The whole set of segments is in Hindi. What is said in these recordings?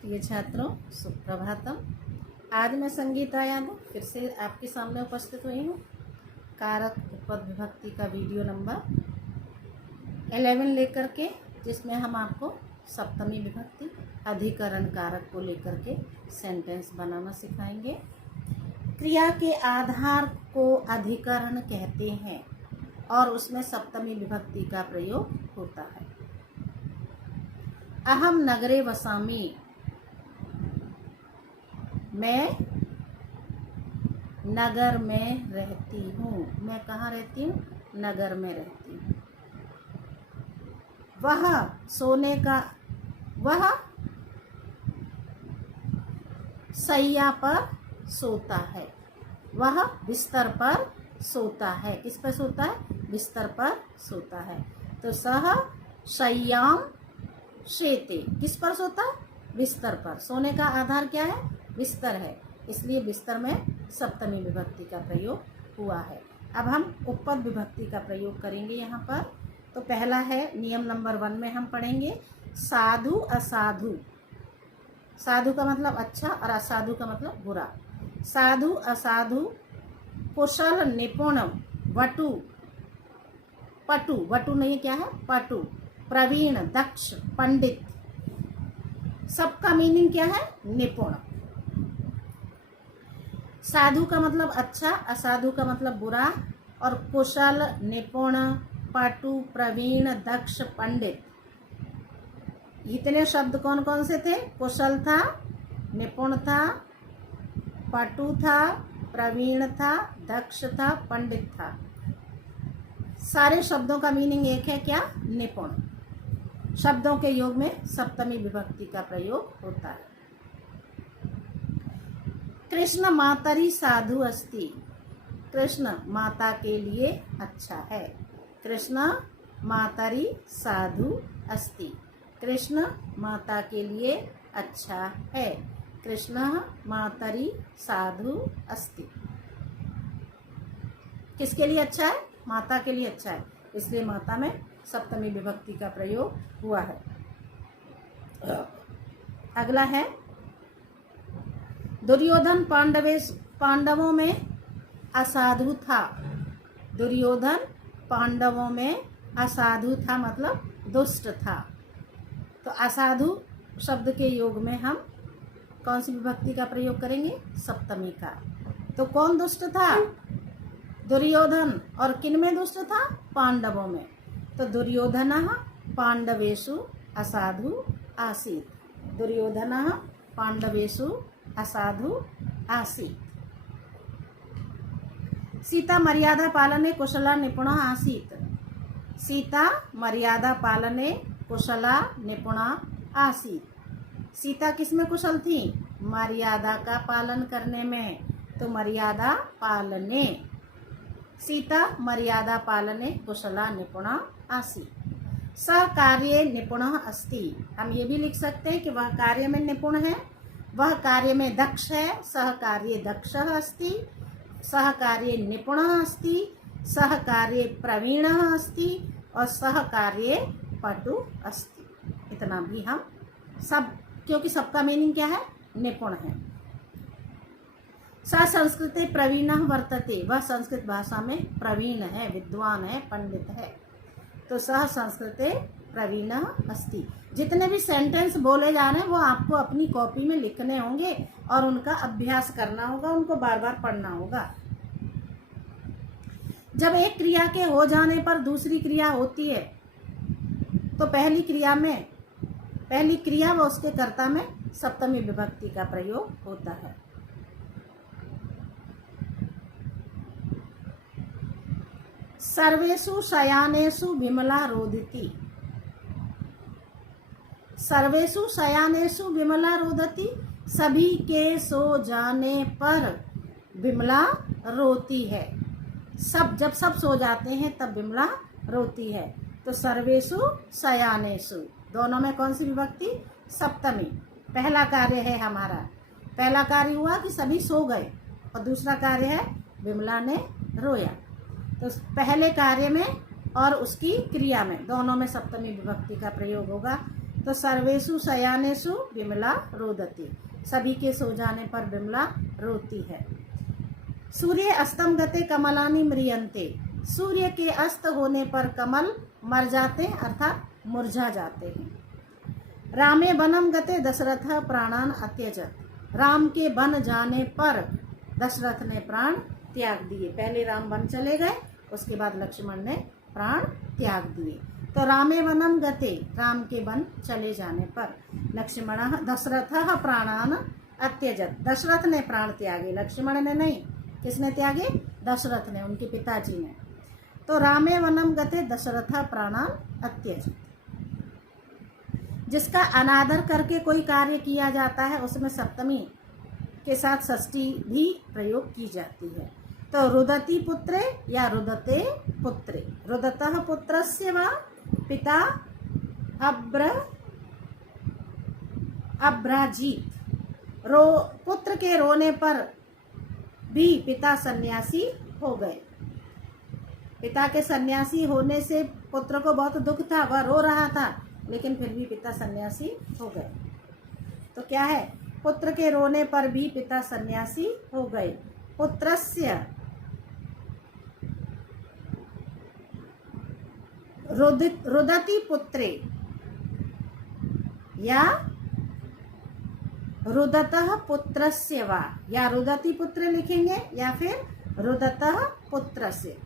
प्रिय छात्रों, सुप्रभातम। आज मैं संगीता यादव फिर से आपके सामने उपस्थित हुई हूँ। कारक उपपद विभक्ति का वीडियो नंबर 11 लेकर के, जिसमें हम आपको सप्तमी विभक्ति अधिकरण कारक को लेकर के सेंटेंस बनाना सिखाएंगे। क्रिया के आधार को अधिकरण कहते हैं और उसमें सप्तमी विभक्ति का प्रयोग होता है। अहम नगरे वसामि, मैं नगर में रहती हूँ। मैं कहाँ रहती हूँ? नगर में रहती हूँ। वह सैया पर सोता है। वह बिस्तर पर सोता है। किस पर सोता है? बिस्तर पर सोता है। तो सह शय्याम शेते, किस पर सोता है? बिस्तर पर। सोने का आधार क्या है? बिस्तर है, इसलिए बिस्तर में सप्तमी विभक्ति का प्रयोग हुआ है। अब हम उपपद विभक्ति का प्रयोग करेंगे यहाँ पर। तो पहला है, नियम नंबर 1 में हम पढ़ेंगे साधु असाधु। साधु का मतलब अच्छा और असाधु का मतलब बुरा। साधु असाधु, कुशल निपुण, वटु, पटु, वटु नहीं क्या है? पटु, प्रवीण, दक्ष, पंडित, सबका मीनिंग क्या है? निपुण। साधु का मतलब अच्छा, असाधु का मतलब बुरा, और कुशल, निपुण, पटु, प्रवीण, दक्ष, पंडित, इतने शब्द कौन कौन से थे? कुशल था, निपुण था, पटु था, प्रवीण था, दक्ष था, पंडित था। सारे शब्दों का मीनिंग एक है, क्या? निपुण। शब्दों के योग में सप्तमी विभक्ति का प्रयोग होता है। कृष्ण मातरि साधु अस्ति, कृष्ण माता के लिए अच्छा है। कृष्ण मातरि साधु अस्ति, कृष्ण माता के लिए अच्छा है। कृष्ण मातरि साधु अस्ति, किसके लिए अच्छा है? माता के लिए अच्छा है, इसलिए माता में सप्तमी विभक्ति का प्रयोग हुआ है। अगला है, दुर्योधन पांडवों में असाधु था। दुर्योधन पांडवों में असाधु था, मतलब दुष्ट था। तो असाधु शब्द के योग में हम कौन सी विभक्ति का प्रयोग करेंगे? सप्तमी का। तो कौन दुष्ट था? दुर्योधन। और किन में दुष्ट था? पांडवों में। तो दुर्योधनः पांडवेषु असाधु आसीत्। दुर्योधनः पांडवेषु असाधु आसीत्। सीता मर्यादा पालने कुशला निपुणा आसीत्। सीता मर्यादा पालने कुशला निपुणा आसीत्। सीता किसमें कुशल थी? मर्यादा का पालन करने में। तो मर्यादा पालने, सीता मर्यादा पालने कुशला निपुणा आसीत्। सह कार्ये निपुणः अस्ति। हम ये भी लिख सकते हैं कि वह कार्य में निपुण है, वह कार्य में दक्ष है। सह कार्ये दक्षः अस्ति, सह कार्ये निपुणः अस्ति, सह कार्ये प्रवीणः अस्ति, और सह कार्ये पटु अस्ति। इतना भी हम सब, क्योंकि सबका मीनिंग क्या है? निपुण है। स संस्कृते प्रवीणः वर्तते, वह संस्कृत भाषा में प्रवीण है, विद्वान है, पंडित है। तो सह संस्कृते प्रवीणः अस्ति। जितने भी सेंटेंस बोले जा रहे हैं वो आपको अपनी कॉपी में लिखने होंगे और उनका अभ्यास करना होगा, उनको बार बार पढ़ना होगा। जब एक क्रिया के हो जाने पर दूसरी क्रिया होती है, तो पहली क्रिया व उसके कर्ता में सप्तमी विभक्ति का प्रयोग होता है। सर्वेषु शयानेषु विमला रोदति। सर्वेषु शयानेषु विमला रोदति, सभी के सो जाने पर विमला रोती है। जब सब सो जाते हैं तब विमला रोती है। तो सर्वेषु शयानेषु, दोनों में कौन सी विभक्ति? सप्तमी। पहला कार्य है हमारा, पहला कार्य हुआ कि सभी सो गए, और दूसरा कार्य है विमला ने रोया। तो पहले कार्य में और उसकी क्रिया में, दोनों में सप्तमी विभक्ति का प्रयोग होगा। तो सर्वेषु शयानेषु विमला रोदती, सभी के सो जाने पर विमला रोती है। सूर्य अस्तम गते कमलानि म्रियन्ते, सूर्य के अस्त होने पर कमल मर जाते अर्थात मुरझा जाते हैं। रामे वनम गते दशरथ प्राणान अत्यजत, राम के वन जाने पर दशरथ ने प्राण त्याग दिए। पहले राम वन चले गए, उसके बाद लक्ष्मण ने प्राण त्याग दिए। तो रामे वनम गते, राम के वन चले जाने पर, लक्ष्मण दशरथ प्राणान अत्यजत, दशरथ ने प्राण त्यागे, लक्ष्मण ने नहीं। किसने त्यागे? दशरथ ने, उनके पिताजी ने। तो रामे वनम गते दशरथ प्राणान अत्यजत, जिसका अनादर करके कोई कार्य किया जाता है उसमें सप्तमी के साथ षष्ठी भी प्रयोग की जाती है। तो रुदती पुत्रे या रुदते पुत्रे, रुदतः पुत्रस्य वा पिता अब्राजीत, पुत्र के रोने पर भी पिता सन्यासी हो गए। पिता के सन्यासी होने से पुत्र को बहुत दुख था, वह रो रहा था, लेकिन फिर भी पिता सन्यासी हो गए। तो क्या है? पुत्र के रोने पर भी पिता सन्यासी हो गए। पुत्रस्य रुदती पुत्रे या रुदतः पुत्रस्य वा, या रुदती पुत्र लिखेंगे या फिर रुदतः पुत्रस्य।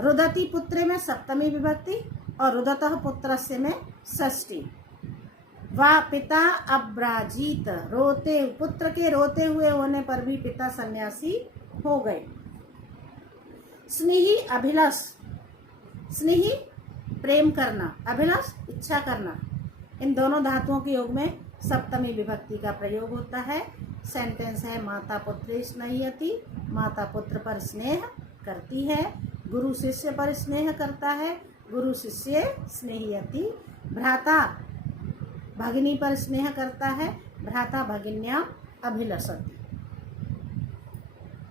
रुदती पुत्रे में सप्तमी विभक्ति और रुदतः पुत्रस्य में षष्ठी। वा पिता अब्राजीत, रोते, पुत्र के रोते हुए होने पर भी पिता सन्यासी हो गए। स्नेही अभिलाष, स्नेही प्रेम करना, अभिलाष इच्छा करना, इन दोनों धातुओं के योग में सप्तमी विभक्ति का प्रयोग होता है। सेंटेंस है माता पुत्र स्नेहयति, माता पुत्र पर स्नेह करती है, गुरु शिष्य पर स्नेह करता है, गुरु शिष्य स्नेहयति, भ्राता भगिनी पर स्नेह करता है, भ्राता भगिन्याम अभिलषति।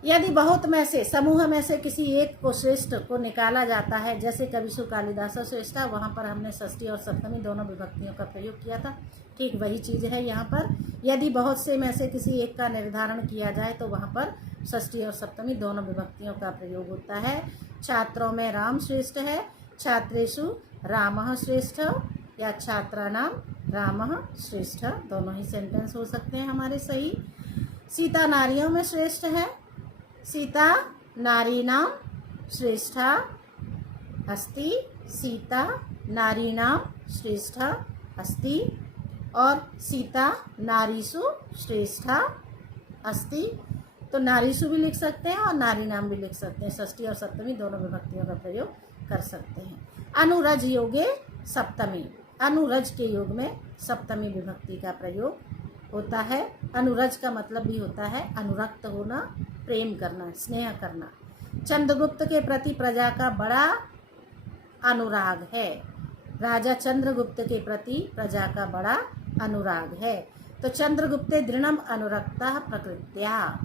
यदि बहुत में से, समूह में से किसी एक को श्रेष्ठ को निकाला जाता है, जैसे कविशु कालिदास श्रेष्ठा, वहाँ पर हमने षष्ठी और सप्तमी दोनों विभक्तियों का प्रयोग किया था। ठीक वही चीज़ है यहाँ पर। यदि बहुत से में से किसी एक का निर्धारण किया जाए तो वहाँ पर षष्ठी और सप्तमी दोनों विभक्तियों का प्रयोग होता है। छात्रों में राम श्रेष्ठ है, छात्रेषु रामः श्रेष्ठ, या छात्राणाम रामः श्रेष्ठ, दोनों ही सेंटेंस हो सकते हैं हमारे सही। सीता नारियों में श्रेष्ठ है, सीता नारीणाम श्रेष्ठा अस्ति, सीता नारीणाम श्रेष्ठा अस्ति, और सीता नारीषु श्रेष्ठा अस्ति। तो नारीषु भी लिख सकते हैं और नारीणाम भी लिख सकते हैं, षष्ठी और सप्तमी दोनों विभक्तियों का प्रयोग कर सकते हैं। अनुरज योगे सप्तमी, अनुरज के योग में सप्तमी विभक्ति का प्रयोग होता है। अनुरज का मतलब भी होता है अनुरक्त होना, प्रेम करना, स्नेह करना। चंद्रगुप्त के प्रति प्रजा का बड़ा अनुराग है, राजा चंद्रगुप्त के प्रति प्रजा का बड़ा अनुराग है। तो चंद्रगुप्ते दृढ़म अनुरक्ता प्रकृत्या,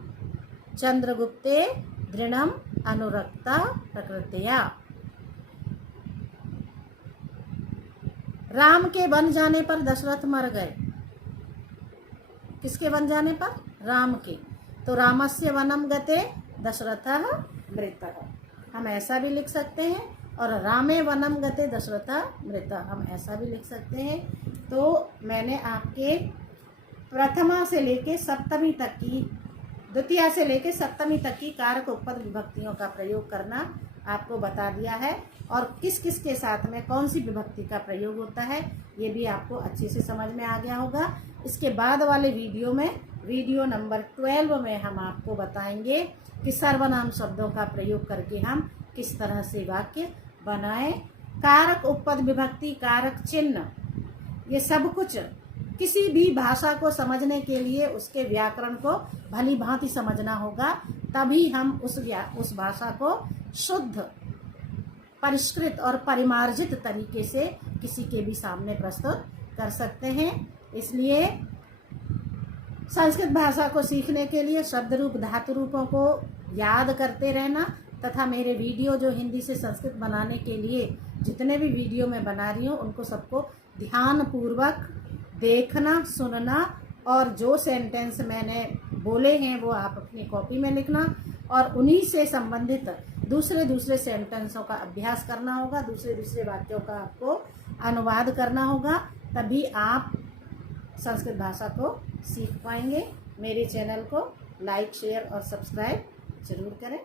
चंद्रगुप्ते दृढ़म अनुरक्ता प्रकृत्या। राम के बन जाने पर दशरथ मर गए। किसके बन जाने पर? राम के। तो रामस्य वनम गते दशरथः मृतः, हम ऐसा भी लिख सकते हैं, और रामे वनम गते दशरथः मृतः, हम ऐसा भी लिख सकते हैं। तो मैंने आपके प्रथमा से लेके सप्तमी तक की, द्वितीया से लेके सप्तमी तक की कारक उपपद विभक्तियों का प्रयोग करना आपको बता दिया है, और किस किस के साथ में कौन सी विभक्ति का प्रयोग होता है ये भी आपको अच्छे से समझ में आ गया होगा। इसके बाद वाले वीडियो में, वीडियो नंबर 12 में हम आपको बताएंगे कि सर्वनाम शब्दों का प्रयोग करके हम किस तरह से वाक्य बनाएं। कारक उपपद विभक्ति, कारक चिन्ह, ये सब कुछ किसी भी भाषा को समझने के लिए उसके व्याकरण को भली भांति समझना होगा, तभी हम उस भाषा को शुद्ध, परिष्कृत और परिमार्जित तरीके से किसी के भी सामने प्रस्तुत कर सकते हैं। इसलिए संस्कृत भाषा को सीखने के लिए शब्द रूप, धातु रूपों को याद करते रहना, तथा मेरे वीडियो जो हिंदी से संस्कृत बनाने के लिए जितने भी वीडियो मैं बना रही हूँ उनको सबको ध्यानपूर्वक देखना, सुनना और जो सेंटेंस मैंने बोले हैं वो आप अपनी कॉपी में लिखना और उन्हीं से संबंधित दूसरे सेंटेंसों का अभ्यास करना होगा, दूसरे वाक्यों का आपको अनुवाद करना होगा, तभी आप संस्कृत भाषा को सीख पाएंगे। मेरे चैनल को लाइक, शेयर और सब्सक्राइब जरूर करें।